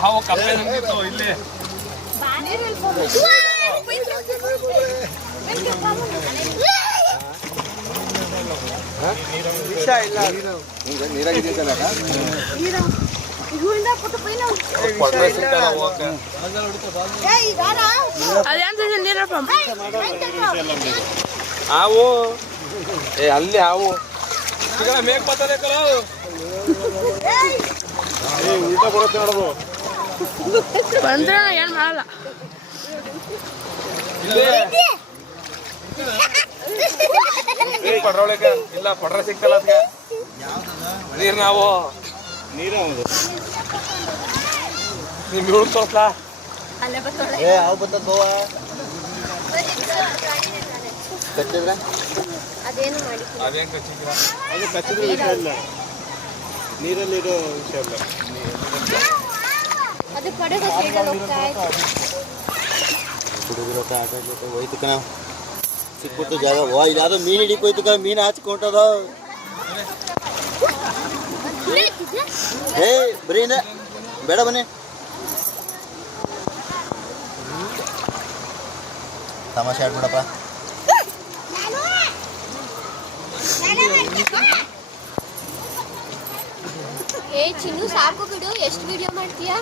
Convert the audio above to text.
ಹಾವು ಕಪ್ಪೆ ನಂಗಿತ್ತು ಇಲ್ಲಿ. ಹಾವು ಅಲ್ಲಿ ಹಾವು ಮೇಕ್ ಬರ್ತದೆ ಉಲ್ಟಾ ಬರುತ್ತೆ ನೋಡೋದು ಬಂದ್ರೆ ಏನ್ ಮಾಡಲ್ಲ. ಪಡ್ರೊಳಗೆ ಇಲ್ಲ ಪಡ್ರ ಸಿಗ್ತಲ್ಲ ಅದಕ್ಕೆ ನೀರ್ ನಾವು ನೀರ ನಿಮ್ ಇಳು ತೋರ್ಸ್ಲಾ ಯಾವ ಬರ್ತದ ಕಚ್ಚಿದ್ರೆ ಅದೇನು ಮಾಡಿ ಅದೇನ್ ಕಚ್ಚಿದ್ರ ಅದು ಕಚ್ಚಿದ್ರೆ ವಿಷಯ ಇಲ್ಲ, ನೀರಲ್ಲಿ ಇರೋ ವಿಷಯ ಇಲ್ಲ. ಅದು ಪಡೆದ ಸೈಡಲ್ಲಿ ಹೋಗ್ತಾ ಹುಡುಗರು ಆಟ ಆಡ್ಲಿಕ್ಕೆ ಹೋಯ್ತು ಕಣ, ಸಿಕ್ಬಿಟ್ಟು ಜಾಗ ಯಾವುದೋ ಮೀನು ಹಿಡಿಕ್ ಹೋಯ್ತು ಕಣ, ಮೀನು ಹಾಚ್ಕೊಂಟದ. ಏ ಬರೀ ಬೇಡ ಬನ್ನಿ, ತಮಾಷೆ ಆಡ್ಬಿಡಪ್ಪ. ಚಿನ್ನು ಸಾಕು ಬಿಡು, ಎಷ್ಟು ವಿಡಿಯೋ ಮಾಡ್ತೀಯಾ?